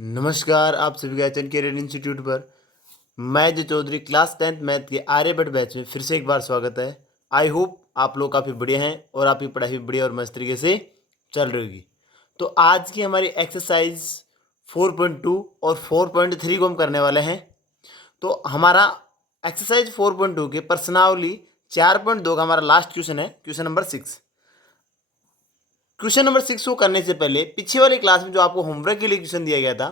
नमस्कार, आप सभी का एचएन कैरियर इंस्टीट्यूट पर मैं जो चौधरी क्लास 10th मैथ के आर्यभट्ट बैच में फिर से एक बार स्वागत है। आई होप आप लोग काफ़ी बढ़िया हैं और आपकी पढ़ाई भी बढ़िया और मस्त तरीके से चल रही होगी। तो आज की हमारी एक्सरसाइज 4.2 और 4.3 को हम करने वाले हैं। तो हमारा एक्सरसाइज 4.2 के प्रश्नावली 4.2 का हमारा लास्ट क्वेश्चन है, क्वेश्चन नंबर 6। क्वेश्चन नंबर 6 को करने से पहले पीछे वाली क्लास में जो आपको होमवर्क के लिए क्वेश्चन दिया गया था,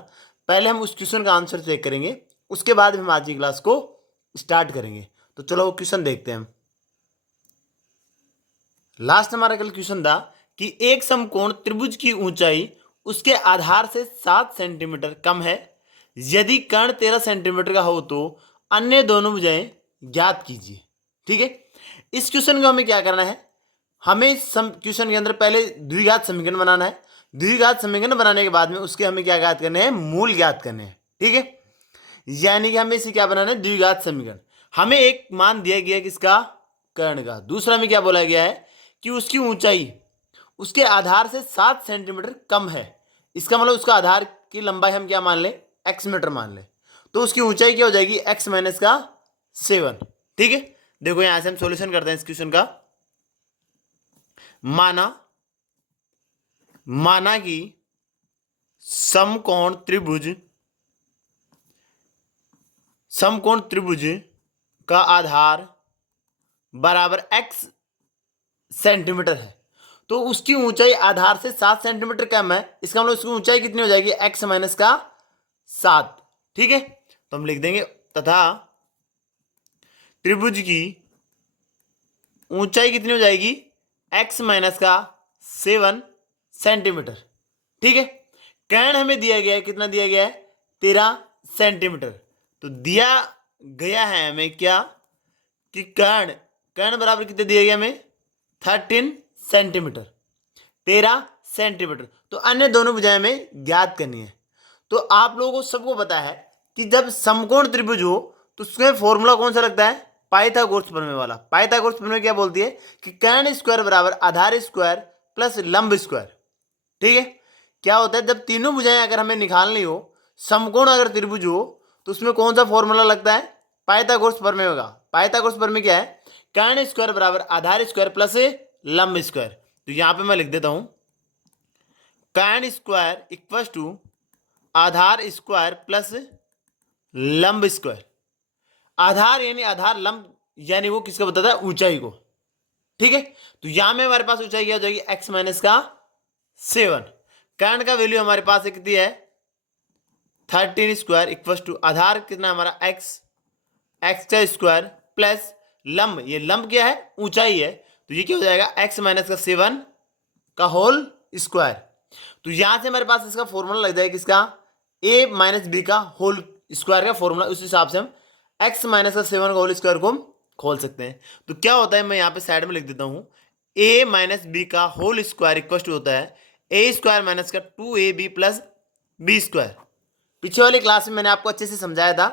पहले हम उस क्वेश्चन का आंसर चेक करेंगे, उसके बाद हम आज की क्लास को स्टार्ट करेंगे। तो चलो वो क्वेश्चन देखते हैं हम। लास्ट हमारा कल क्वेश्चन था कि एक समकोण त्रिभुज की ऊंचाई उसके आधार से 7 सेंटीमीटर कम है। यदि कर्ण 13 सेंटीमीटर का हो तो अन्य दोनों भुजाएं ज्ञात कीजिए। ठीक है, इस क्वेश्चन को हमें क्या करना है, हमें क्वेश्चन के अंदर पहले द्विघात समीकरण बनाना है। द्विघात समीकरण बनाने के बाद में उसके हमें क्या ज्ञात करने हैं, मूल ज्ञात करने हैं। ठीक है, यानी कि हमें इसे क्या बनाना है, द्विघात समीकरण। हमें एक मान दिया गया किसका, कर्ण का। दूसरा में क्या बोला गया है कि उसकी ऊंचाई उसके आधार से 7 सेंटीमीटर कम है। इसका मतलब उसका आधार की लंबाई हम क्या मान लें, एक्स मीटर मान लें। तो उसकी ऊंचाई क्या हो जाएगी, एक्स माइनस का 7। ठीक है, देखो यहां से हम सॉल्यूशन करते हैं इस क्वेश्चन का। माना कि समकोण त्रिभुज का आधार बराबर x सेंटीमीटर है। तो उसकी ऊंचाई आधार से 7 सेंटीमीटर कम है। इसका मतलब उसकी ऊंचाई कितनी हो जाएगी, x माइनस का 7। ठीक है, तो हम लिख देंगे तथा त्रिभुज की ऊंचाई कितनी हो जाएगी, x माइनस का 7 सेंटीमीटर। ठीक है, कर्ण हमें दिया गया है, कितना दिया गया है, 13 सेंटीमीटर। तो दिया गया है हमें क्या कि कर्ण कर्ण बराबर कितने दिया गया हमें, 13 सेंटीमीटर, 13 सेंटीमीटर। तो अन्य दोनों भुजाएं हमें ज्ञात करनी है। तो आप लोगों को सबको पता है कि जब समकोण त्रिभुज हो तो उसमें फॉर्मूला कौन सा लगता है, पाइथागोरस प्रमेय वाला। पाइथागोरस प्रमेय क्या बोलती है कि कर्ण स्क्वायर बराबर आधार स्क्वायर प्लस लंब स्क्वायर। ठीक है, क्या होता है जब तीनों भुजाएं अगर हमें निकालनी हो, समकोण अगर त्रिभुज हो, तो उसमें कौन सा फॉर्मूला लगता है, पाइथागोरस प्रमेय होगा। पाइथागोरस प्रमेय क्या है, कर्ण स्क्वायर बराबर आधार स्क्वायर प्लस लंब स्क्वायर। तो यहां पे मैं लिख देता हूं, कर्ण स्क्वायर इक्वल टू आधार स्क्वायर प्लस लंब स्क्वायर। आधार यानी आधार, लंब यानी वो किसका बताता है, ऊंचाई को। ठीक है, तो यहां में हमारे पास ऊंचाई क्या हो जाएगी, एक्स माइनस का 7। कर्ण का वैल्यू हमारे पास कितनी है, 13 स्क्वायर इक्वल टू आधार कितना हमारा एक्स, एक्स का स्क्वायर प्लस लंब, ये लंब क्या है, ऊंचाई है। तो ये क्या हो जाएगा, एक्स माइनस का 7 का होल स्क्वायर। तो यहां से हमारे पास इसका फॉर्मूला लग जाएगा किसका, ए माइनस बी का होल स्क्वायर का फॉर्मूला। उस हिसाब से हम एक्स माइनस का 7 का होल स्क्वायर को हम खोल सकते हैं। तो क्या होता है, मैं यहाँ पे साइड में लिख देता हूँ, ए माइनस बी का होल स्क्वायर इक्वल टू होता है ए स्क्वायर माइनस का 2ab प्लस बी स्क्वायर। पीछे वाली क्लास में मैंने आपको अच्छे से समझाया था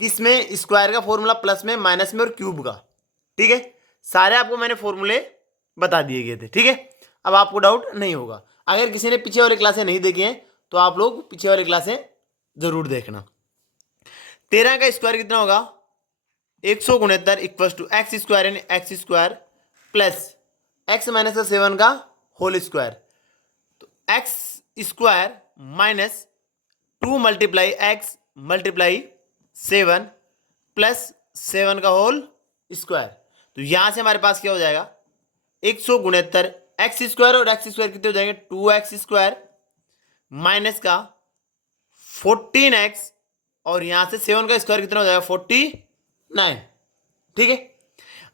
कि इसमें स्क्वायर का फॉर्मूला प्लस में, माइनस में और क्यूब का। ठीक है, सारे आपको मैंने फॉर्मूले बता दिए गए थे। ठीक है, अब आपको डाउट नहीं होगा। अगर किसी ने पीछे वाली क्लासें नहीं देखी हैं तो आप लोग पीछे वाली क्लासें जरूर देखना। 13 का स्क्वायर कितना होगा, 169 इक्वल टू एक्स स्क्वायर यानी x square plus x minus का 7 का होल स्क्वायर। तो x square minus 2 multiply x multiply 7 plus 7 का होल स्क्वायर। तो यहां से हमारे पास क्या हो जाएगा, 169 एक्स स्क्वायर और एक्स स्क्वायर कितने हो जाएंगे, 2x स्क्वायर माइनस का 14x और यहां से 7 का स्क्वायर कितना हो जाएगा, 49। ठीक है,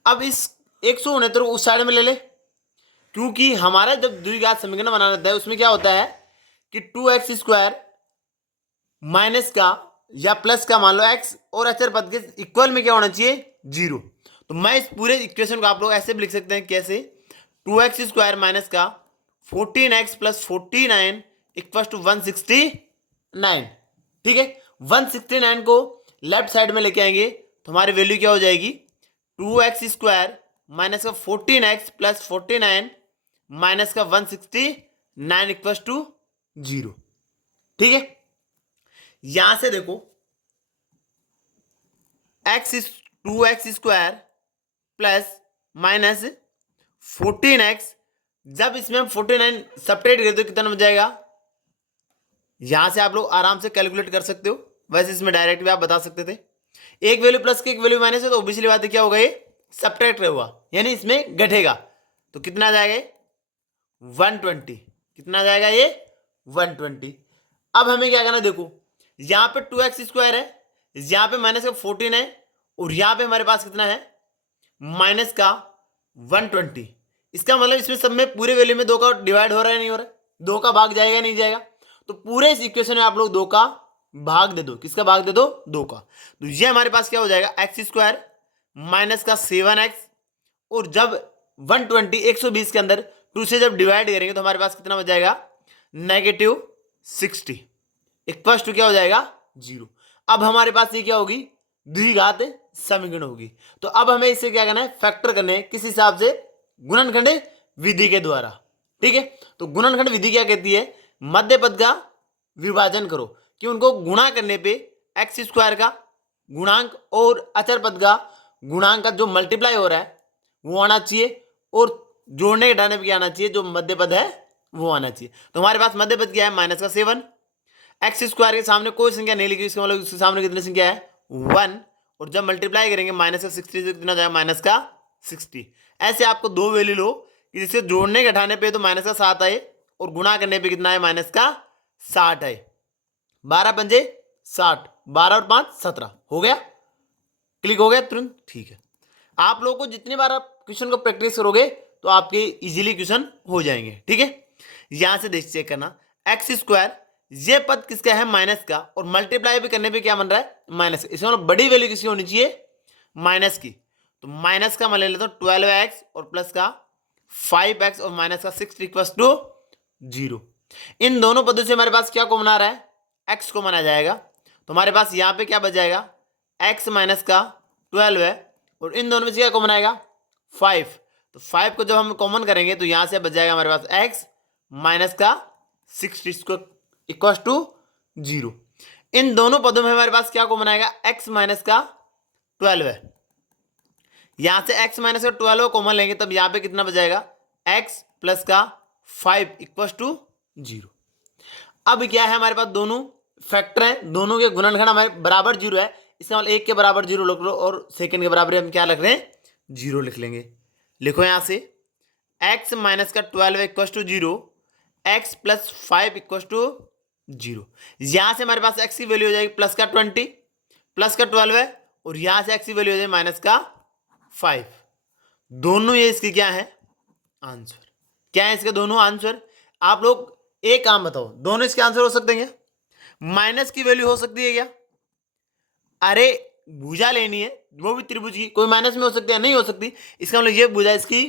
अब इस 169 को उस साइड में ले ले, क्योंकि हमारा जब द्विघात समीकरण बनाना रहता है उसमें क्या होता है कि 2x स्क्वायर माइनस का या प्लस का मान लो x और अचर पद के इक्वल में क्या होना चाहिए, 0। तो मैं इस पूरे इक्वेशन को आप लोग ऐसे भी लिख सकते हैं, कैसे, 2x स्क्वायर माइनस का 14x प्लस 49 इक्वल टू 169। ठीक है, 169 को लेफ्ट साइड में लेके आएंगे तो हमारी वैल्यू क्या हो जाएगी, 2x स्क्वायर माइनस का 14x प्लस 49 माइनस का 169 इक्वल टू 0। ठीक है, यहां से देखो x is 2x² plus minus 14x, जब इसमें हम 49 सब्ट्रैक्ट कर दो कितना बच जाएगा। यहां से आप लोग आराम से कैलकुलेट कर सकते हो, वैसे इसमें डायरेक्ट भी आप बता सकते थे। एक वैल्यू प्लस की एक वैल्यू माइनस है तो ऑब्वियसली बात है क्या होगा, ये सब्ट्रैक्ट होगा यानी इसमें घटेगा। तो कितना आ जाएगा ये 120, कितना आ जाएगा ये 120। अब हमें क्या करना, देखो यहां पे 2x² है, यहां पे माइनस का 14 है, और यहां पे हमारे पास कितना है माइनस का 120। इसका मतलब इसमें सब में पूरे वैल्यू में 2 का डिवाइड हो रहा है नहीं हो रहा है, 2 का भाग जाएगा नहीं जाएगा। तो पूरे इस इक्वेशन में आप लोग 2 का भाग दे दो, किसका भाग दे दो 2 का। तो ये हमारे पास क्या हो जाएगा x² माइनस का 7x, और जब 120 120 के अंदर 2 से जब डिवाइड करेंगे तो हमारे पास कितना बच जाएगा -60 इक्वल टू क्या हो जाएगा 0। अब हमारे पास ये क्या होगी द्विघात समीकरण होगी। तो अब हमें इसे क्या करना है फैक्टर करने हैं किस हिसाब से, गुणनखंड विधि के द्वारा। ठीक है, तो गुणनखंड विधि क्या कहती है, मध्य पद का विभाजन करो कि उनको गुणा करने पे x² का गुणांक और अचर पद का गुणांक का जो मल्टीप्लाई हो रहा है वो आना चाहिए, और जोड़ने घटाने पे क्या आना चाहिए, जो मध्य पद है वो आना चाहिए। तो हमारे पास मध्य पद क्या है -7, x² के सामने कोई संख्या नहीं लिखी, इसका मतलब इसके सामने कितनी संख्या है 1, और जब मल्टीप्लाई करेंगे -60 से कितना जाएगा -60। ऐसे आपको दो वैल्यू लो कि जिससे जोड़ने घटाने पे तो -7 आए और गुणा करने पे कितना है -60 आए। 12 पंजे 60, 12 और 5 17 हो गया, क्लिक हो गया तुरंत। ठीक है, आप लोगों को जितनी बार आप क्वेश्चन को प्रैक्टिस करोगे तो आपके इजीली क्वेश्चन हो जाएंगे। ठीक है, यहां से देख चेक करना x², ये पद किसका है माइनस का, और मल्टीप्लाई भी करने पे क्या बन रहा है माइनस। इसमें मतलब बड़ी वैल्यू किसकी होनी चाहिए माइनस की। तो माइनस का मैं ले लेता हूं 12x और प्लस का 5x और माइनस का 6 इक्वल टू 0। इन दोनों पदों से हमारे पास क्या कॉमन आ रहा है x को माना जाएगा। तो हमारे पास यहां पे क्या बच जाएगा x माइनस का 12 है, और इन दोनों में से क्या कॉमन आएगा 5। तो 5 को जब हम कॉमन करेंगे तो यहां से बच जाएगा हमारे पास x माइनस का 6 इसको इक्वल टू 0। इन दोनों पदों में हमारे पास क्या कॉमन आएगा x माइनस का 12 है, यहां से x माइनस का 12 कॉमन लेंगे तब यहां पे कितना बच जाएगा x प्लस का 5 इक्वल टू 0। अब क्या है हमारे पास दोनों फैक्टर हैं, दोनों के गुणनखंड हमारे बराबर 0 है, इसका मतलब 1 के बराबर 0 लिख लो और सेकंड के बराबर हम क्या लिख रहे हैं 0 लिख लेंगे। लिखो यहां से x माइनस का 12 equal to 0, x plus 5 equal to 0। यहां से हमारे पास x की वैल्यू हो जाएगी प्लस का 20 प्लस का 12 है, और यहां से x की वैल्यू हो जाएगी माइनस का 5। दोनों ये इसके क्या है आंसर, क्या है इसके दोनों आंसर। आप लोग एक काम बताओ, दोनों इसके आंसर हो सकते हैं क्या, माइनस की वैल्यू हो सकती है क्या, अरे भुजा लेनी है वो भी त्रिभुज की, कोई माइनस में हो सकती है नहीं हो सकती, इसका मतलब ये भुजा इसकी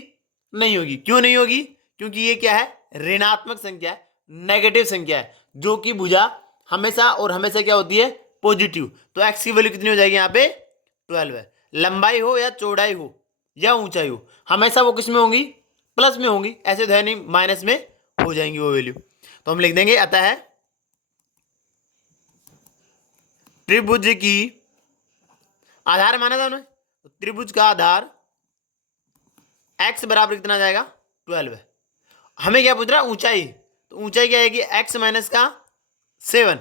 नहीं होगी। क्यों नहीं होगी, क्योंकि ये क्या है ऋणात्मक संख्या है, नेगेटिव संख्या है, जो कि भुजा हमेशा और हमेशा क्या होती है पॉजिटिव। तो x की वैल्यू कितनी हो जाएगी यहाँ पे 12 है, लंबाई हो या चौड़ाई हो या ऊंचाई हो हमेशा वो किस में होंगी प्लस में होंगी, ऐसे तो है नहीं माइनस में हो जाएंगी वो वैल्यू। तो हम लिख देंगे अतः त्रिभुज की आधार माना था उन्हें, तो त्रिभुज का आधार x बराबर कितना जाएगा 12 है। हमें क्या पूछ रहा है ऊंचाई, तो ऊंचाई क्या आएगी x माइनस का 7।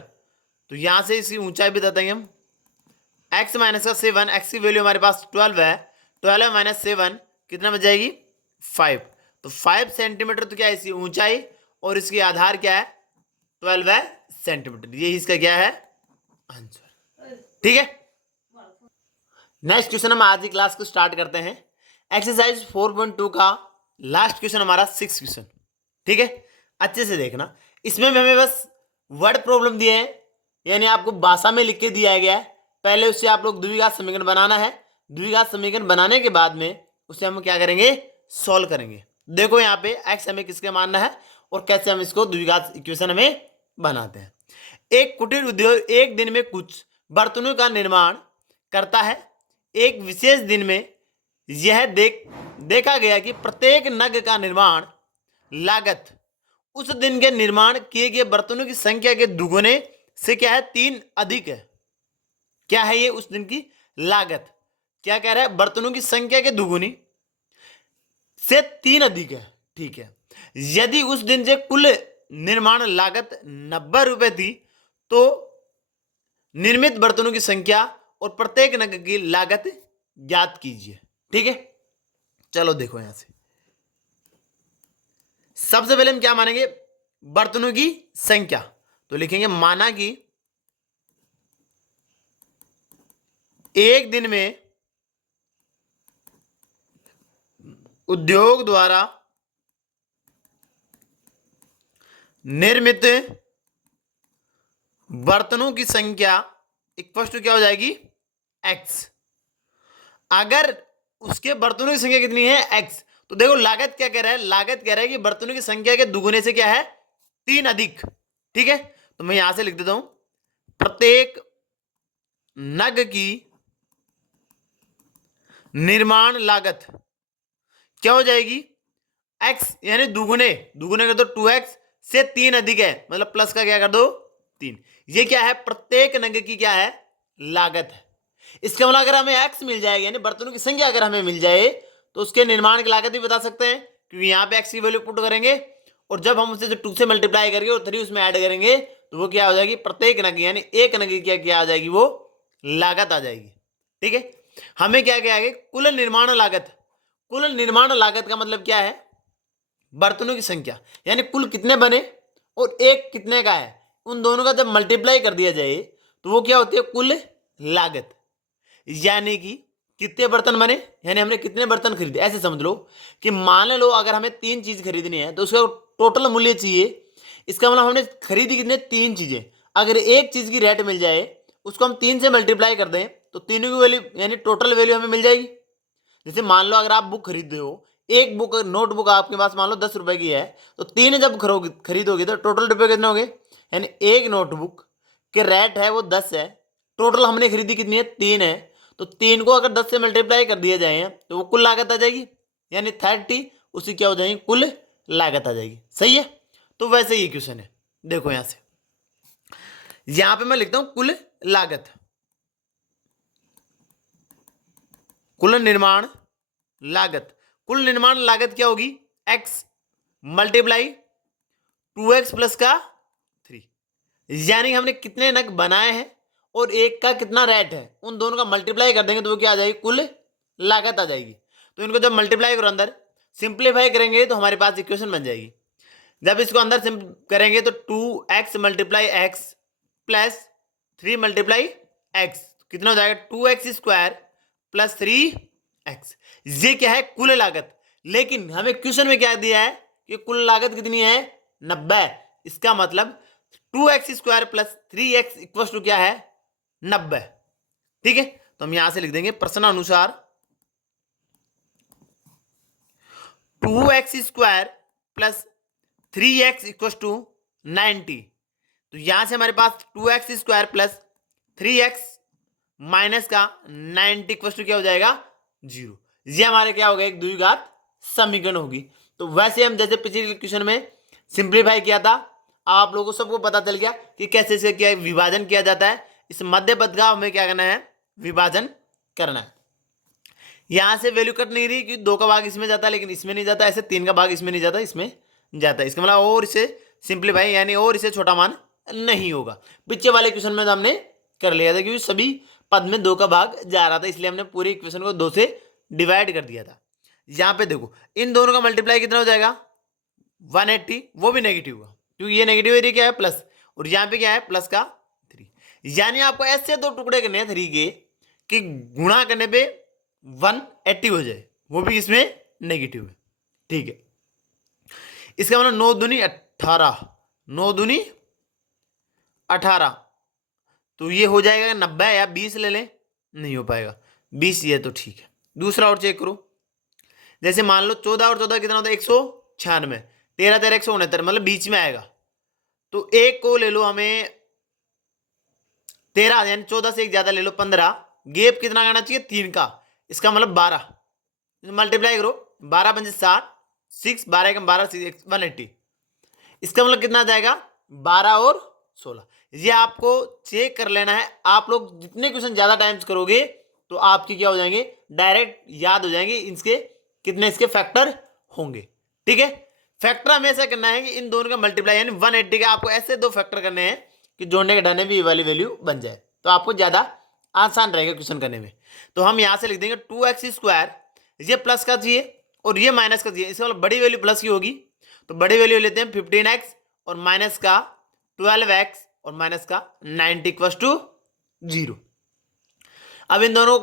तो यहां से इसकी ऊंचाई भी बता देंगे हम x माइनस का 7, x की वैल्यू हमारे पास 12 है, 12 माइनस 7 कितना बच जाएगी 5। तो 5 सेंटीमीटर तो क्या है इसकी ऊंचाई, और इसकी आधार क्या है 12 सेंटीमीटर, ये इसका क्या है आंसर। ठीक है, नेक्स्ट क्वेश्चन हम आज की क्लास को स्टार्ट करते हैं। एक्सरसाइज 4.2 का लास्ट क्वेश्चन हमारा 6 क्वेश्चन। ठीक है, अच्छे से देखना, इसमें भी हमें बस वर्ड प्रॉब्लम दिए हैं, यानी आपको भाषा में लिख के दिया गया है। पहले उससे आप लोग द्विघात समीकरण बनाना है, द्विघात समीकरण बनाने के बाद में उसे हम क्या करेंगे सॉल्व करेंगे। देखो यहाँ पे x हमें किसके मानना है और कैसे हम इसको द्विघात इक्वेशन हमें बनाते हैं। एक कुटीर उद्योग एक दिन में कुछ बर्तनों का निर्माण करता है। एक विशेष दिन में यह देखा गया कि प्रत्येक नग का निर्माण लागत उस दिन के निर्माण किए गए बर्तनों की संख्या के दुगुने से क्या है 3 अधिक है। क्या है ये? उस दिन की लागत। क्या कह रहा है? बर्तनों की संख्या के दुगुनी से 3 अधिक है। ठीक है, यदि उस दिन से कुल निर्माण लागत 90 रुपए थी तो निर्मित बर्तनों की संख्या और प्रत्येक नग की लागत ज्ञात कीजिए। ठीक है, चलो देखो यहां से सबसे पहले हम क्या मानेंगे? बर्तनों की संख्या। तो लिखेंगे माना कि एक दिन में उद्योग द्वारा निर्मित बर्तनों की संख्या इक्वल टू क्या हो जाएगी? एक्स। अगर उसके बर्तनों की संख्या कितनी है? एक्स। तो देखो लागत क्या कह रहा है? लागत कह रहा है कि बर्तनों की संख्या के दुगुने से क्या है? 3 अधिक। ठीक है, तो मैं यहां से लिख देता हूं प्रत्येक नग की निर्माण लागत क्या हो जाएगी? एक्स, यानी दुगुने। दुगुने कर दो 2x से 3 अधिक है, मतलब प्लस का क्या कर दो? 3। ये क्या है? प्रत्येक नग की क्या है? लागत है। इसका मतलब अगर हमें x मिल जाएगा, यानी बर्तनों की संख्या अगर हमें मिल जाए तो उसके निर्माण की लागत भी बता सकते हैं, क्योंकि यहां पे x की वैल्यू पुट करेंगे और जब हम उसे 2 से मल्टीप्लाई करके और 3 उसमें ऐड करेंगे तो वो क्या हो जाएगी? प्रत्येक नग यानी एक नग की क्या आ जाएगी? वो लागत आ जाएगी। ठीक है, हमें क्या क्या आएगी? कुल निर्माण लागत। कुल निर्माण लागत का मतलब क्या है? बर्तनों की संख्या, यानी कुल कितने बने और एक कितने का है, उन दोनों का जब मल्टीप्लाई कर दिया जाए तो वो क्या होती है? कुल लागत। यानी कि कितने बर्तन बने, यानी हमने कितने बर्तन खरीदे। ऐसे समझ लो कि मान लो अगर हमें 3 चीज खरीदनी है तो उसका टोटल मूल्य चाहिए। इसका मतलब हमने खरीदी कितने? 3 चीजें। अगर एक चीज की रेट मिल जाए, उसको हम 3 से मल्टीप्लाई कर दें तो तीनों की वैल्यू यानी टोटल वैल्यू हमें मिल जाएगी। जैसे मान लो अगर आप बुक खरीदते हो, एक बुक नोटबुक आपके पास मान लो 10 रुपए की है, तो 3 जब खरीदोगे तो टोटल रुपए कितने हो गए? यानी एक नोटबुक के रेट है वो 10 है, टोटल हमने खरीदी कितनी है? 3 है। तो 3 को अगर 10 से मल्टीप्लाई कर दिया जाए तो वो कुल लागत आ जाएगी, यानी 30 उसी क्या हो जाएगी? कुल लागत आ जाएगी। सही है, तो वैसे ही क्वेश्चन है। देखो यहां से, यहां पे मैं लिखता हूं कुल लागत। कुल निर्माण लागत। कुल निर्माण लागत क्या होगी? एक्स मल्टीप्लाई 2x प्लस का 3, यानी हमने कितने नग बनाए हैं और एक का कितना रेट है, उन दोनों का मल्टीप्लाई कर देंगे तो वो क्या आ जाएगी? कुल लागत आ जाएगी। तो इनको जब मल्टीप्लाई करो अंदर सिंप्लीफाई करेंगे तो हमारे पास इक्वेशन बन जाएगी। जब इसको अंदर करेंगे तो 2x multiply x plus 3 multiply x कितना हो जाएगा? 2x square plus 3x। ये क्या है? कुल लागत। लेकिन हमें क्वेश्चन में क्या दिया है कि कुल लागत कितनी है? 90। इसका मतलब 2x square plus 3x equal to क्या है? 90। ठीक है, तो हम यहां से लिख देंगे प्रश्नानुसार 2x square plus 3x equal to 90। तो यहां से हमारे पास 2x square plus 3x minus का 90 इक्वल टू क्या हो जाएगा? 0। ये हमारे क्या होगा? एक द्विघात समीकरण होगी। तो वैसे हम जैसे पिछले क्वेश्चन में सिंप्लीफाई किया था, आप लोगों को सबको पता चल गया कि कैसे से क्या विभाजन किया जाता है। इस मध्य पद का हमें क्या करना है? विभाजन करना है। यहां से वैल्यू कट नहीं रही कि 2 का भाग इसमें जाता है लेकिन इसमें नहीं जाता, ऐसे 3 का भाग इसमें नहीं जाता इसमें जाता है। इसका मतलब और इसे सिंप्लीफाई यानी और इसे छोटा मान नहीं होगा। पीछे वाले क्वेश्चन में तो हमने कर लिया था क्योंकि सभी पद में 2 का भाग जा रहा था, इसलिए हमने पूरे इक्वेशन को 2 से डिवाइड कर दिया था। यहां पे देखो इन दोनों का मल्टीप्लाई कितना हो जाएगा? 180, वो भी नेगेटिव होगा क्योंकि ये नेगेटिव एरिया क्या है? प्लस, और यहाँ पे क्या है? प्लस का 3। यानी आपको ऐसे 2 टुकड़े करने हैं 3 के कि गुणा करने पे 180 हो जाए, वो भी इसमें नेगेटिव है। ठीक है, इसका मतलब 9 दूनी 18, 9 दूनी 18, तो ये हो जाएगा 90 या 20 ले लें, नहीं हो पाएगा 20, ये तो ठीक है। दूसरा और चेक करो, जैसे मान लो 14 और 14 कितना होता है? 196, 13 13 169, मतलब बीच में आएगा। तो एक को ले लो हमें 13, यानी 14 से एक ज्यादा ले लो 15, गैप कितना करना चाहिए? 3 का, इसका मतलब 12। मल्टीप्लाई करो 12 पंजे 60, 6 12 कम 12 180, इसका मतलब कितना आ जाएगा? 12 और 16। ये आपको चेक कर लेना है। आप लोग जितने क्वेश्चन ज्यादा टाइम्स करोगे तो आपके क्या हो जाएंगे, डायरेक्ट याद हो जाएंगे, इसके कितने इसके फैक्टर होंगे। ठीक है, फैक्टर हमें ऐसा करना है कि इन दोनों का मल्टीप्लाई यानी 180 का आपको ऐसे दो फैक्टर करने हैं कि जोड़ने के डालने भी ये वाली वैल्यू बन जाए, तो आपको ज्यादा आसान रहेगा क्वेश्चन करने में। तो हम यहां से लिख देंगे 2x², ये प्लस का चाहिए और ये माइनस का चाहिए, इसका मतलब बड़ी वैल्यू प्लस की होगी, तो बड़ी वैल्यू लेते हैं 15x और माइनस का 12x और माइनस का 90 = 0। अब इन दोनों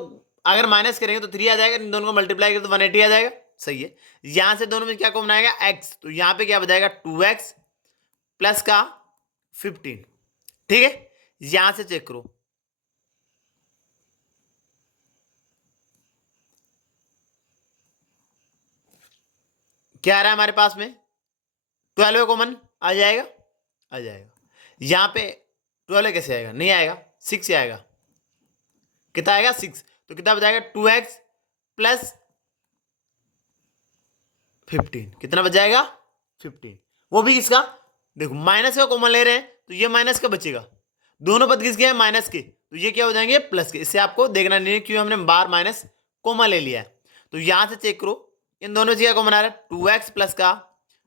अगर माइनस करेंगे तो 3 आ जाएगा, इन दोनों को मल्टीप्लाई करें तो 180 आ जाएगा। सही है, यहां से दोनों में क्या कॉमन आएगा, x, तो यहां पे क्या बजाएगा 2x प्लस का 15। ठीक है, यहां से चेक करो, क्या आ रहा है हमारे पास में, 12 कॉमन आ जाएगा, आ जाएगा। यहां पे 12 कैसे आएगा, नहीं आएगा, 6 से आएगा। कितना आएगा 6, तो कितना बजाएगा 2x प्लस 15, कितना बजाएगा 15। वो भी किसका, देखो माइनस का कॉमन ले रहे हैं तो ये माइनस का बचेगा, दोनों पद किसके हैं माइनस के, तो ये क्या हो जाएंगे प्लस के। इससे आपको देखना नहीं है क्यों हमने बार माइनस कॉमन ले लिया है। तो यहां से चेक करो इन दोनों से क्या कॉमन आ रहा है, 2x प्लस का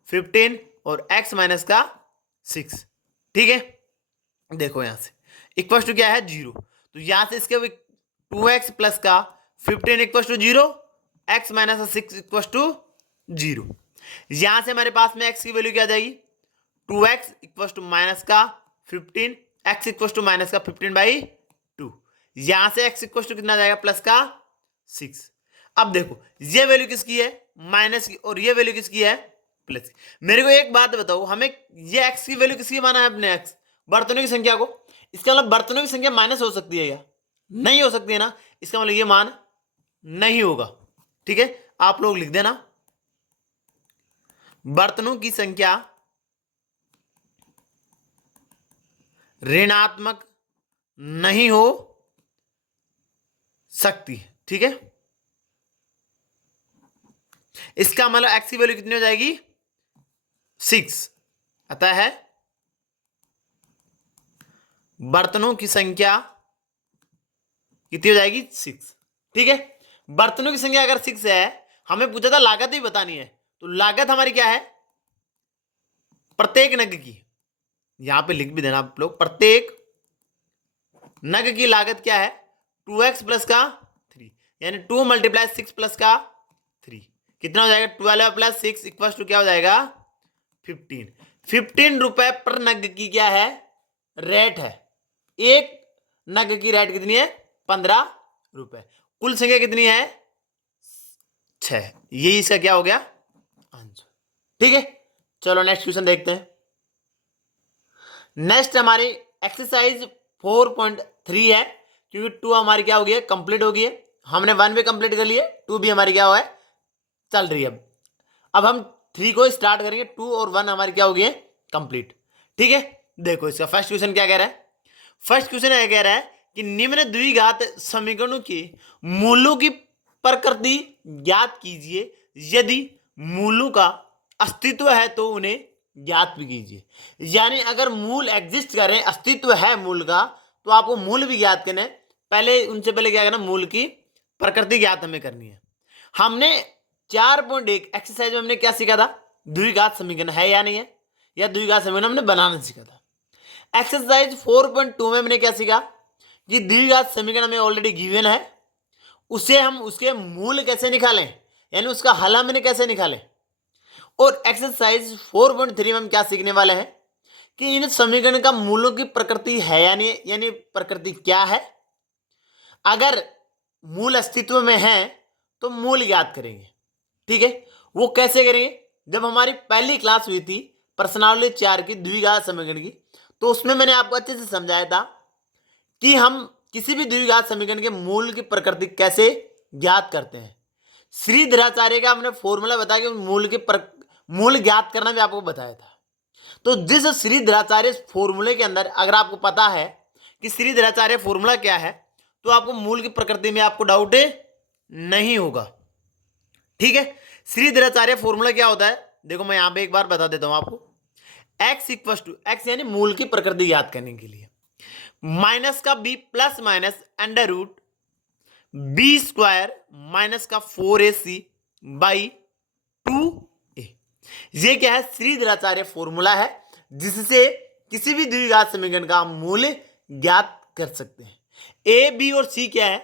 15 और x माइनस का 6। ठीक है, देखो यहां से इक्वल टू क्या है 0, तो यहां से इसके 2x प्लस का 15 इक्वल टू 0, x माइनस का 6 इक्वल टू 0। यहां से हमारे पास में x की वैल्यू क्या आ जाएगी, 2x इक्वल टू माइनस का 15, x इक्वल टू माइनस का 15/2। यहां से x इक्वल टू कितना आ जाएगा प्लस का 6। अब देखो ये वैल्यू किसकी है माइनस की और ये वैल्यू किसकी है प्लस की। मेरे को एक बात बताओ, हमें ये x की वैल्यू किसकी माना है अपने x बर्तनों की संख्या को, इसका मतलब बर्तनों की संख्या माइनस हो सकती है या नहीं हो सकती है ना, इसका मतलब ये मान नहीं होगा। ठीक है, आप लोग लिख देना बर्तनों की संख्या ऋणात्मक नहीं हो सकती। ठीक है, इसका मतलब x की वैल्यू कितनी हो जाएगी 6, अतः है बर्तनों की संख्या कितनी हो जाएगी 6। ठीक है, बर्तनों की संख्या अगर 6 है, हमें पूछा था लागत भी बतानी है, तो लागत हमारी क्या है प्रत्येक नग की, यहां पे लिख भी देना आप लोग, प्रत्येक नग की लागत क्या है 2x प्लस का 3, यानी 2 × 6 प्लस का 3 कितना हो जाएगा 12 प्लस 6 इक्वल टू क्या हो जाएगा 15 रुपए पर नग की क्या है रेट है। एक नग की रेट कितनी है 15 रुपए, कुल संख्या कितनी है 6, यही इसका क्या हो गया आंसर। ठीक है, चलो नेक्स्ट क्वेश्चन देखते हैं। नेक्स्ट हमारी एक्सरसाइज 4.3 है, क्योंकि 2 हमारी क्या हो गई है कंप्लीट हो गई है, हमने 1 भी कंप्लीट कर लिए, 2 भी हमारी क्या हुआ है चल रही है। अब हम 3 को स्टार्ट करेंगे, 2 और 1 हमारी क्या हो गई है कंप्लीट। ठीक है, देखो इसका फर्स्ट क्वेश्चन क्या कह रहा है, फर्स्ट क्वेश्चन यह कह रहा है कि निम्न द्विघात समीकरणों के मूलों की प्रकृति ज्ञात कीजिए, यदि मूलों का अस्तित्व है तो उन्हें ज्ञात भी कीजिए। यानी अगर मूल एग्जिस्ट करें, अस्तित्व है मूल का, तो आपको मूल भी ज्ञात करना है, पहले उनसे पहले क्या करना मूल की प्रकृति ज्ञात हमें करनी है। हमने 4.1 एक्सरसाइज में हमने क्या सीखा था, द्विघात समीकरण है या नहीं है, या द्विघात समीकरण हमने बनाना सीखा था। एक्सरसाइज 4.2 में हमने क्या सीखा कि द्विघात समीकरण हमें ऑलरेडी गिवन है, उसे हम उसके मूल कैसे निकालें, यानी उसका हल हमने कैसे निकालें। और एक्सरसाइज 4.3 में हम क्या सीखने वाले हैं कि इन समीकरण का मूलों की प्रकृति है या नहीं, यानी प्रकृति क्या है। अगर मूल अस्तित्व में है तो मूल ज्ञात करेंगे। ठीक है, वो कैसे करेंगे, जब हमारी पहली क्लास हुई थी प्रश्नावली 4 की द्विघात समीकरण की, तो उसमें मैंने आपको अच्छे से समझाया था कि हम किसी भी द्विघात समीकरण के मूल की प्रकृति कैसे ज्ञात करते हैं। श्रीधराचार्य का हमने फॉर्मूला बताया कि मूल ज्ञात करना भी आपको बताया था। तो जिस श्रीधराचार्य फॉर्मूले के अंदर अगर आपको पता है कि श्रीधराचार्य फॉर्मूला क्या है, तो आपको मूल की प्रकृति में आपको डाउट नहीं होगा। ठीक है, श्रीधराचार्य फॉर्मूला क्या होता है, देखो मैं यहां पे एक बार बता देता हूं आपको। x इक्वल टू एक्स यानी मूल की प्रकृति ज्ञात करने के लिए माइनस का B plus minus under root B square minus का 4ac बाई 2a। ये क्या है? श्रीधराचार्य फॉर्मूला है जिससे किसी भी द्विघात समीकरण का मूल्य ज्ञात कर सकते हैं। ए बी और सी क्या है?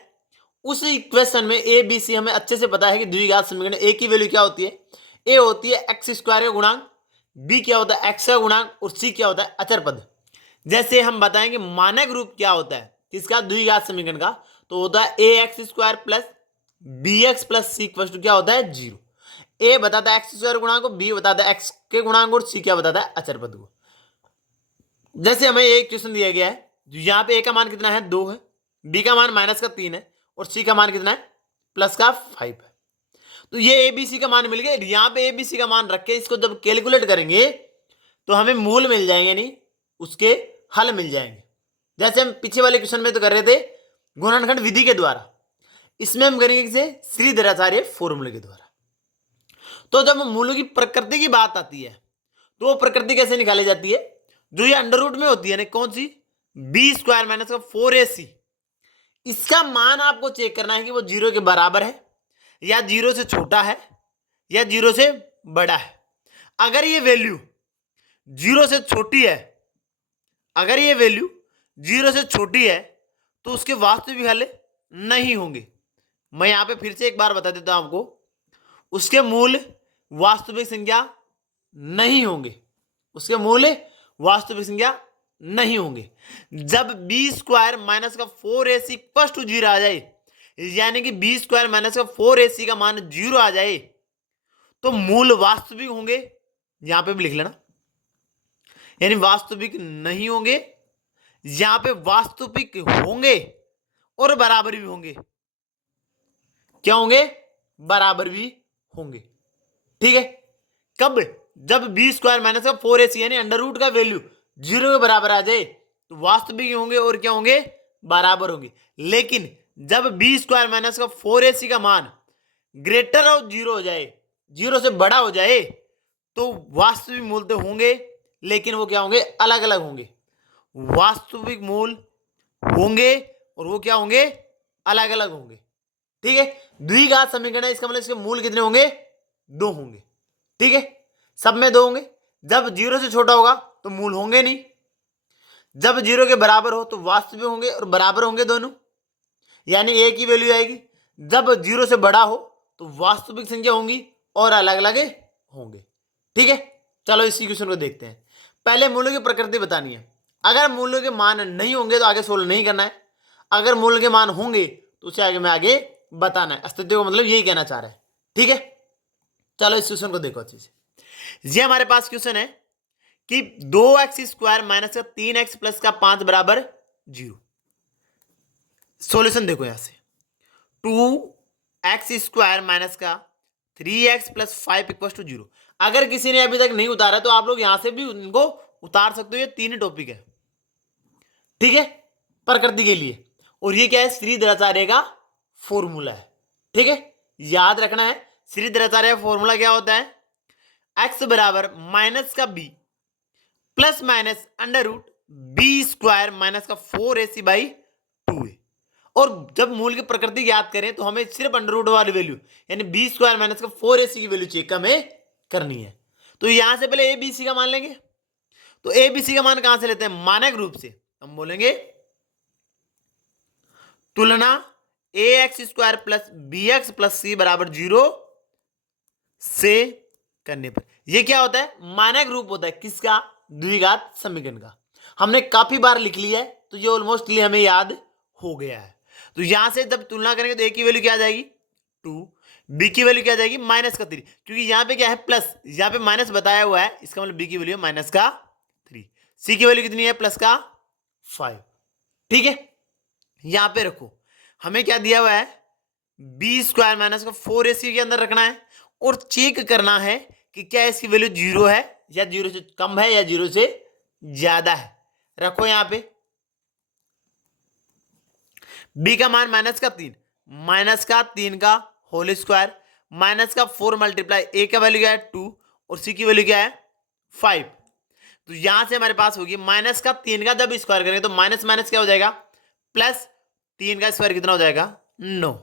उस इक्वेशन में ए बी सी हमें अच्छे से पता है कि द्विघात समीकरण ए की वैल्यू क्या होती है? ए होती है एक्स स्क्वायर का गुणांक, बी क्या होता है? एक्स का गुणांक, और सी क्या होता है? अचर पद। जैसे हम बताएंगे मानक रूप क्या होता है किसका? द्विघात समीकरण का। तो होता है a x square plus b x plus c equal to क्या होता है? 0। ए बताता है एक्स स्क्वायर गुणांक को, बी बताता है एक्स के गुणांक, और सी क्या बताता है? अचर पद को। जैसे हमें एक क्वेश्चन दिया गया है, यहां पे ए का मान कितना है? 2 है, बी का मान माइनस का 3 है, और सी का मान कितना है? प्लस का 5 है। तो ये ए बी सी का मान मिल गया। यहां पे ए बी सी का मान रख के इसको जब कैलकुलेट करेंगे तो हमें मूल मिल जाएंगे, नहीं उसके हल मिल जाएंगे। जैसे हम पीछे वाले क्वेश्चन में तो कर रहे थे गुणनखंड विधि के द्वारा, इसमें हम करेंगे किसे? श्रीधराचार्य फॉर्मूले के द्वारा। तो जब मूलों की प्रकृति की बात आती है तो वो प्रकृति कैसे निकाली जाती है? जो ये अंडर रूट में होती है ना, कौन सी? बी स्क्वायर माइनस का 4ac। इसका मान आपको चेक करना है कि वो 0 के बराबर है, या 0 से छोटा है, या 0 से बड़ा है। अगर ये वैल्यू 0 से छोटी है, अगर ये वैल्यू 0 से छोटी है तो उसके वास्तविक हल नहीं होंगे। मैं यहां पे फिर से एक बार बता देता हूं आपको, उसके मूल वास्तविक संख्या नहीं होंगे, उसके मूल्य वास्तविक संख्या नहीं होंगे। जब बी स्क्वायर माइनस का 4ac इक्वल टू 0 आ जाए, यानी कि बी स्क्वायर माइनस का 4ac का मान 0 आ जाए, तो मूल वास्तविक होंगे, यहां पे भी लिख लेना, यानी वास्तविक नहीं होंगे। यहां पे वास्तविक होंगे और बराबर भी होंगे। क्या होंगे? बराबर भी होंगे। ठीक है। कब? जब बी स्क्वायर माइनस का 4ac यानी अंडर रूट का वैल्यू 0 के बराबर आ जाए तो वास्तविक होंगे और क्या होंगे? बराबर होंगे। लेकिन जब बी स्क्वायर माइनस का 4ac का मान ग्रेटर ऑफ 0 हो जाए, 0 से बड़ा हो जाए, तो वास्तविक मूल तो होंगे, लेकिन वो क्या होंगे? अलग अलग होंगे। वास्तविक मूल होंगे और वो क्या होंगे? अलग अलग होंगे। ठीक है। द्विघात समीकरण है, इसका मतलब इसके मूल कितने होंगे? 2 होंगे। ठीक है। सब में 2 होंगे। जब 0 से छोटा होगा तो मूल होंगे नहीं, जब 0 के बराबर हो तो वास्तविक होंगे और बराबर होंगे दोनों, यानी ए की वैल्यू आएगी। जब 0 से बड़ा हो तो वास्तविक संख्या होंगी और अलग अलग होंगे। ठीक है। चलो इसी क्वेश्चन को देखते हैं। पहले मूल्यों की प्रकृति बतानी है। अगर मूल्यों के मान नहीं होंगे तो आगे सोल्व नहीं करना है, अगर मूल्य के मान होंगे तो उसे आगे में आगे बताना है। अस्तित्व का मतलब यही कहना चाह रहा है। ठीक है। चलो इस क्वेश्चन को देखो अच्छे से। ये हमारे पास क्वेश्चन है कि 2x स्क्वायर माइनस का 3x प्लस का 5 बराबर 0। सॉल्यूशन देखो यहां से, 2x स्क्वायर माइनस का 3x प्लस 5 इक्वल टू 0। अगर किसी ने अभी तक नहीं उतारा तो आप लोग यहां से भी उनको उतार सकते हो। ये 3 टॉपिक है। ठीक है, प्रकृति के लिए। और ये क्या है? श्रीधराचार्य का फॉर्मूला है। ठीक है, याद रखना है श्रीधराचार्य का फॉर्मूला क्या होता है? x बराबर माइनस का b plus minus under root B square minus का 4ac बाई 2a। और जब मूल की प्रकृति याद करें तो हमें सिर्फ अंडर रूट वाली वैल्यू यानी बी स्क्वायर माइनस का 4ac की वैल्यू चेक हमें करनी है। तो यहां से पहले ए बी सी का मान लेंगे। तो ए बी सी का मान कहां से लेते हैं? मानक रूप से। हम बोलेंगे तुलना a x square plus b x plus c बराबर 0 से करने पर यह क्या होता है? मानक रूप होता है। किसका? द्विघात समीकरण का। हमने काफी बार लिख लिया है तो ये ऑलमोस्ट हमें याद हो गया है। तो यहां से जब तुलना करेंगे तो ए की वैल्यू क्या आ जाएगी? 2, बी की वैल्यू क्या आ जाएगी? माइनस का 3, क्योंकि यहां पे क्या है? प्लस, यहां पे माइनस बताया हुआ है, इसका मतलब बी की वैल्यू माइनस का 3, सी की वैल्यू कितनी है? प्लस का 5। ठीक है, यहां पे रखो। हमें क्या दिया हुआ है? बी स्क्वायर माइनस का 4ac के अंदर रखना है और चेक करना है कि क्या इसकी वैल्यू 0 है या 0 से कम है या 0 से ज्यादा है। रखो यहां पे b का मान माइनस का 3 का होल स्क्वायर माइनस का 4 मल्टीप्लाई a का वैल्यू क्या है? 2 और c की वैल्यू क्या है? 5। तो यहां से हमारे पास होगी माइनस का 3 का जब स्क्वायर करेंगे तो माइनस माइनस क्या हो जाएगा, प्लस 3 का स्क्वायर कितना हो जाएगा, 9।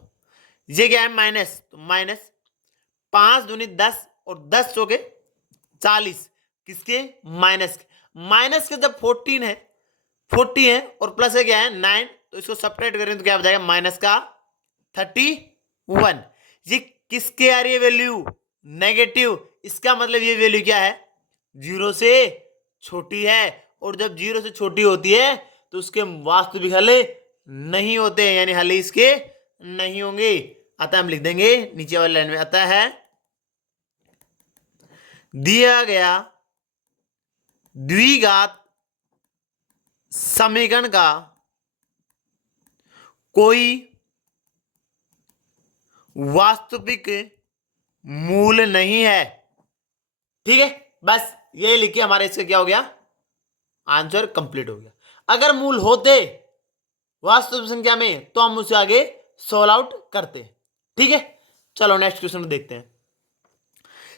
ये क्या है माइनस, तो माइनस 5 दूनी 10 और 10 चौके 40, किसके, माइनस के। माइनस के जब 14 है, 40 है और प्लस है क्या है 9, तो इसको सपरेट करें तो क्या हो जाएगा माइनस का 31। ये किसके आ रही है वैल्यू, नेगेटिव। इसका मतलब ये वैल्यू क्या है, 0 से छोटी है, और जब 0 से छोटी होती है तो उसके वास्तविक हल नहीं होते हैं, यानी हल इसके नहीं होंगे। अतः हम लिख देंगे नीचे वाली लाइन में, अतः है दिया गया द्विघात समीकरण का कोई वास्तविक मूल नहीं है। ठीक है, बस ये लिखिए, हमारा इसका क्या हो गया, आंसर कंप्लीट हो गया। अगर मूल होते वास्तविक संख्या में तो हम उसे आगे सॉल्व आउट करते। ठीक है, चलो नेक्स्ट क्वेश्चन में देखते हैं।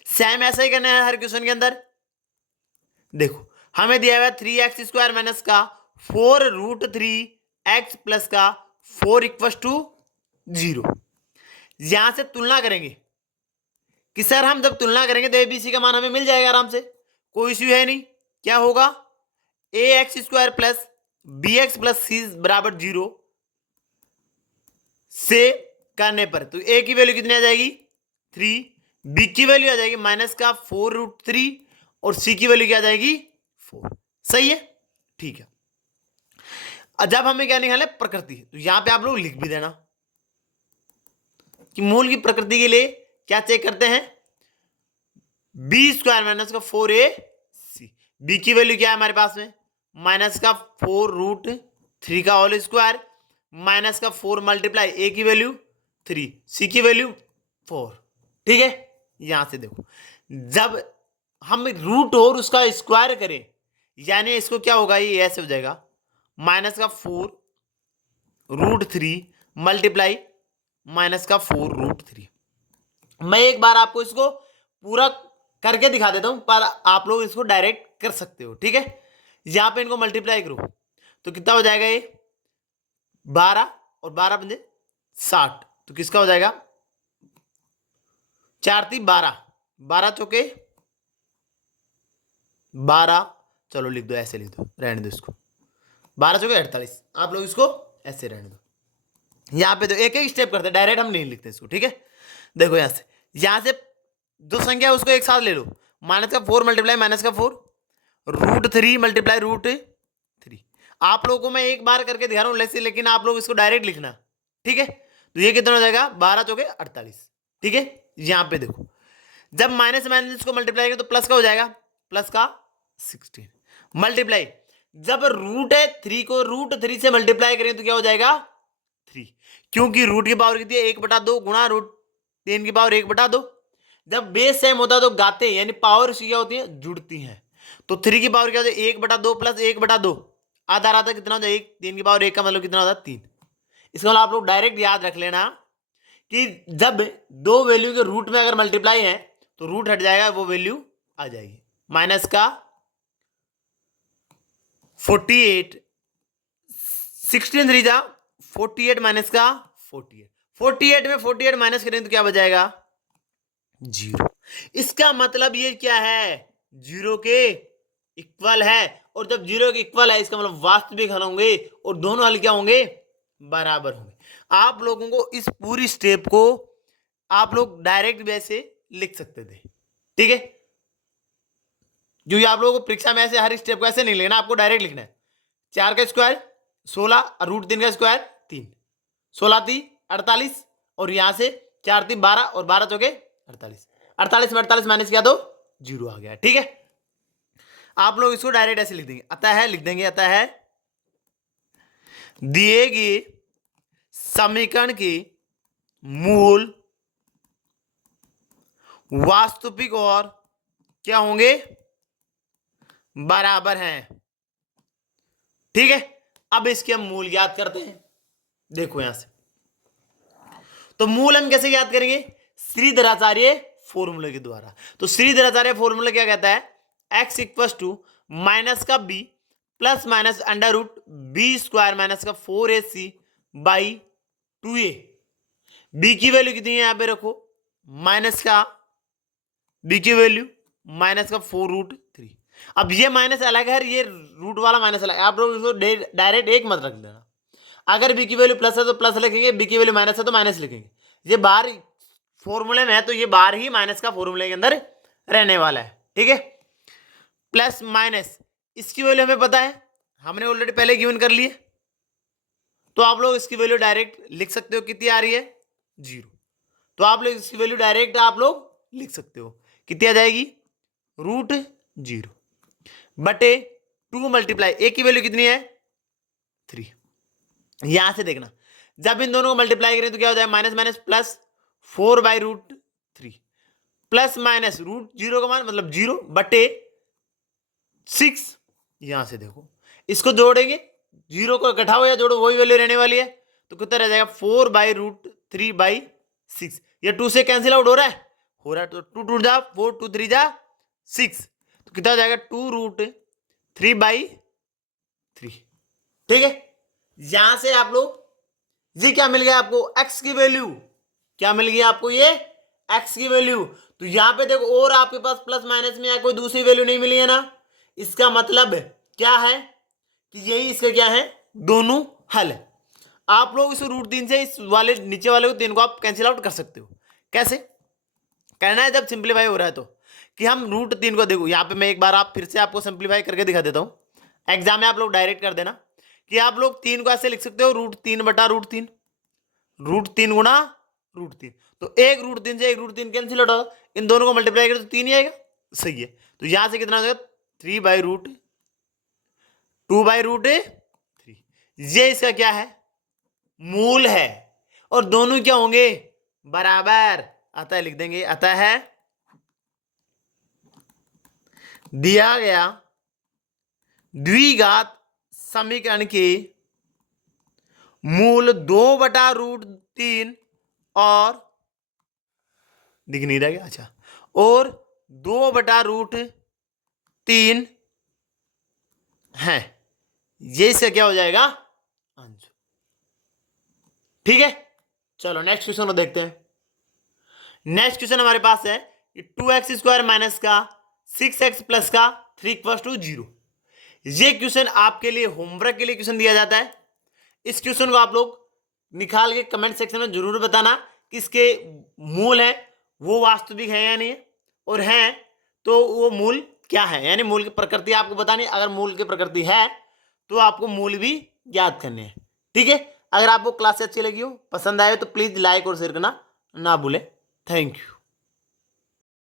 सेम ऐसा ही करना है हर क्वेश्चन के अंदर। देखो हमें दिया हुआ है 3x स्क्वायर माइनस का 4√3x प्लस का 4 इक्वल टू 0। यहां से तुलना करेंगे कि सर हम जब तुलना करेंगे तो एबीसी का मान हमें मिल जाएगा आराम से, कोई इश्यू है नहीं। क्या होगा, ax square plus bx plus c बराबर 0 से करने पर तो a की वैल्यू कितनी आ जाएगी 3, b की वैल्यू आ जाएगी माइनस का 4√3 और c की वैल्यू क्या आ जाएगी 4। सही है, ठीक है। जब हमें क्या निकालना है प्रकृति, तो यहां पे आप लोग लिख भी देना कि मूल की प्रकृति के लिए क्या चेक करते हैं, बी स्क्वायर माइनस का 4ac। बी की वैल्यू क्या है हमारे पास में, माइनस का 4√3 का होल स्क्वायर माइनस का 4 मल्टीप्लाई ए की वैल्यू 3, सी की वैल्यू 4। ठीक है, यहां से देखो जब हम रूट और उसका स्क्वायर करें, यानी इसको क्या होगा, ये ऐसे हो जाएगा माइनस का 4√3 मल्टीप्लाई माइनस का 4√3। मैं एक बार आपको इसको पूरा करके दिखा देता हूं, पर आप लोग इसको डायरेक्ट कर सकते हो। ठीक है, यहां पे इनको मल्टीप्लाई करो तो कितना हो जाएगा, ये 12 और 12 बंदे 60, तो किसका हो जाएगा 4 × 12, 12 चौके 12, चलो लिख दो, ऐसे लिख दो, रहने दो इसको, 12 चौके 48। आप लोग इसको ऐसे रहने दो। यहां पे तो एक एक स्टेप करते, डायरेक्ट हम नहीं लिखते इसको। ठीक है, देखो यहां से जो संख्या है उसको एक साथ ले लो, माइनस का 4 मल्टीप्लाई माइनस का 4√3 मल्टीप्लाई √3। आप लोगों को मैं एक बार करके दिखा रहा हूं, लेकिन आप लोग इसको डायरेक्ट लिखना। ठीक है, तो ये कितना हो जाएगा 12 चौके 48। ठीक है, यहां पे देखो जब माइनस माइनस को मल्टीप्लाई करें तो प्लस का हो जाएगा, प्लस का 16 मल्टीप्लाई, जब रूट है 3 को √3 से मल्टीप्लाई करें तो क्या हो जाएगा 3, क्योंकि रूट की पावर कितनी है 1/2 गुणा √3 की पावर 1/2। जब बेस सेम होता है तो गाते हैं, यानी पावर क्या होती है जुड़ती हैं। तो 3 की पावर क्या होती है 1/2 प्लस 1/2, आधा आधा कितना हो जाए 1, 3 की पावर 1 का मतलब कितना होता है 3। इसका मतलब आप लोग डायरेक्ट याद रख लेना कि जब दो वैल्यू के रूट में अगर मल्टीप्लाई है तो रूट हट जाएगा, वो वैल्यू आ जाएगी। माइनस का 48, 16 3 जा 48 माइनस का 48, 48 में 48 माइनस करें तो क्या बचाएगा 0। इसका मतलब ये क्या है, 0 के इक्वल है, और जब 0 के इक्वल है इसका मतलब वास्तविक हल होंगे और दोनों हल क्या होंगे बराबर होंगे। आप लोगों को इस पूरी स्टेप को आप लोग डायरेक्ट वैसे लिख सकते थे। ठीक है, जो आप लोगों को परीक्षा में ऐसे हर स्टेप को ऐसे नहीं लिखना, आपको डायरेक्ट लिखना है। 4 का स्क्वायर 16 और √3 का स्क्वायर 3, 16 3 48, और यहां से 4 3 12 और 12 चौके 48, 48 में 48 माइनस किया तो 0 आ गया। ठीक है, आप लोग इसको डायरेक्ट ऐसे लिख देंगे, अतः है लिख देंगे, अतः है दिए गए समीकरण के मूल वास्तविक और क्या होंगे बराबर हैं। ठीक है, अब इसके हम मूल याद करते हैं। देखो यहां से तो मूल हम कैसे याद करेंगे, श्रीधराचार्य फॉर्मूले के द्वारा। तो श्रीधराचार्य फॉर्मूला क्या कहता है, x इक्वल टू माइनस का B plus minus under root B square minus का 4ac बाई 2a। बी की वैल्यू कितनी है यहाँ पे रखो, माइनस का बी की वैल्यू माइनस का 4√3। अब ये माइनस अलग है, ये रूट वाला माइनस अलग है, आप लोग इसको डायरेक्ट एक मत रख देना। अगर बी की वैल्यू प्लस है तो प्लस लिखेंगे, बी की वैल्यू माइनस है तो माइनस लिखेंगे। ये बाहर फॉर्मूले में है तो ये बाहर ही माइनस का फॉर्मूले के अंदर रहने वाला है, ठीक है। प्लस माइनस इसकी वैल्यू हमें पता है, हमने ऑलरेडी पहले गिवन कर लिए, तो आप लोग इसकी वैल्यू डायरेक्ट लिख सकते हो, कितनी आ रही है 0। तो आप लोग इसकी वैल्यू डायरेक्ट आप लोग लिख सकते हो, कितनी आ जाएगी √0 बटे 2 मल्टीप्लाई ए की वैल्यू कितनी है 3। यहां से देखना जब इन दोनों को मल्टीप्लाई करें तो क्या हो जाएगा minus minus plus 4/√3 plus minus √0 का मान मतलब 0 बटे 6। यहां से देखो इसको जोड़ेंगे, 0 को घटाओ या जोड़ो वही वैल्यू रहने वाली है, तो कितना रह जाएगा 4/√3/6। ये 2 से कैंसिल आउट हो रहा है तो 2 2 जा 4 2 3 जा 6, तो कितना हो जाएगा 2√3/3। ठीक है, यहां से आप लोग ये क्या मिल गया आपको x की वैल्यू, क्या मिल गई आपको ये x की वैल्यू। तो यहां पे देखो और आपके पास प्लस माइनस में या कोई दूसरी वैल्यू नहीं मिली है ना, इसका मतलब क्या है कि यही इसका क्या है दोनों हल है। आप लोग इस √3 से इस वाले नीचे वाले को 3 को आप कैंसिल आउट कर सकते हो। कैसे करना है जब सिंप्लीफाई हो रहा है तो, कि हम √3 को देखो यहाँ पे मैं एक बार आप फिर से आपको सिंप्लीफाई करके दिखा देता हूं, एग्जाम में आप लोग डायरेक्ट कर देना कि आप लोग 3 को ऐसे लिख सकते हो √3 बटा √3, √3 गुणा √3, तो एक √3 से एक √3 कैंसिल आउट होगा, इन दोनों को मल्टीप्लाई करें तो 3 ही आएगा, सही है। तो यहां से कितना हो जाएगा 3/√2/√3, ये इसका क्या है मूल है, और दोनों क्या होंगे बराबर, अतः लिख देंगे अतः दिया गया द्विघात समीकरण के मूल 2/√3 और दिख नहीं रहा क्या, अच्छा, और 2/√3 है, ये इसका क्या हो जाएगा आंसर। ठीक है, चलो नेक्स्ट क्वेश्चन को देखते हैं। नेक्स्ट क्वेश्चन हमारे पास है 2x² माइनस का 6x प्लस का 3 = 0। ये क्वेश्चन आपके लिए होमवर्क के लिए क्वेश्चन दिया जाता है। इस क्वेश्चन को आप लोग निकाल के कमेंट सेक्शन में जरूर बताना कि इसके मूल है वो वास्तविक है या नहीं है, और है तो वो मूल क्या है, यानी मूल की प्रकृति आपको बतानी। अगर मूल की प्रकृति है तो आपको मूल भी याद करने हैं। ठीक है, अगर आपको क्लास अच्छी लगी हो, पसंद आए तो प्लीज लाइक और शेयर करना ना भूले। Thank you.